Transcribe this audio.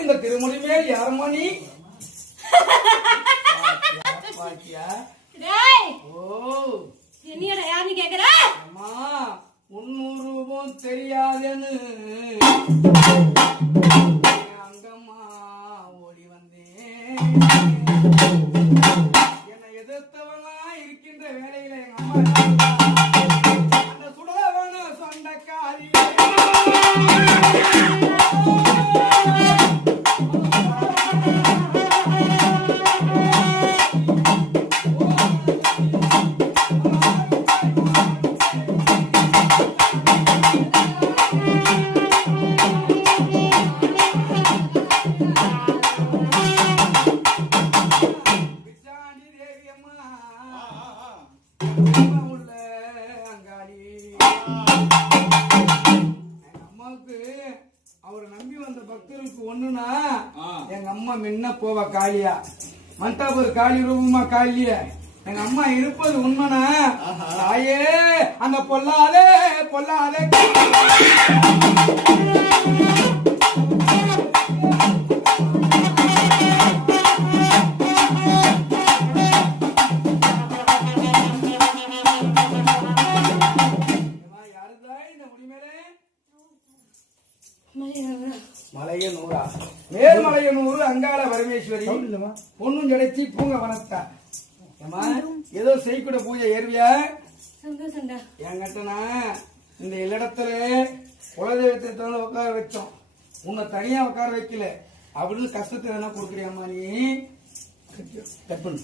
இந்த திருமணி மேல் யாரம்மா நீ? என்னையோட யாருன்னு கேக்குற? அம்மா 300 ரூபாய் தெரியாதுன்னு அங்கம்மா ஓடி வந்தேன். என்னை எதிர்த்தவனா இருக்கின்ற வேலையில எங்க அம்மா அந்த சுடவன சொந்தக்காரி எங்க அம்மா முன்ன போவ காளியா மண்டபர் காளி ரூபமா காளிய எங்க அம்மா இருப்பது உண்மைனா தாயே அந்த பொல்லாதே பொல்லாதே மலையனூரா மேல்மலையனூர் அங்காள பரமேஸ்வரி பொண்ணும் கிடைச்சி பூங்க வனத்தா ஏதோ செய்கூட பூஜை ஏறுவியா என்கிட்டனா இந்த இல்லடத்துல குலதெய்வத்தை உட்கார வச்சோம் உன்னை தனியா உட்கார வைக்கல அப்படின்னு கஷ்டத்தை வேணா கொடுக்குறியாமா நீ கட் பண்ணு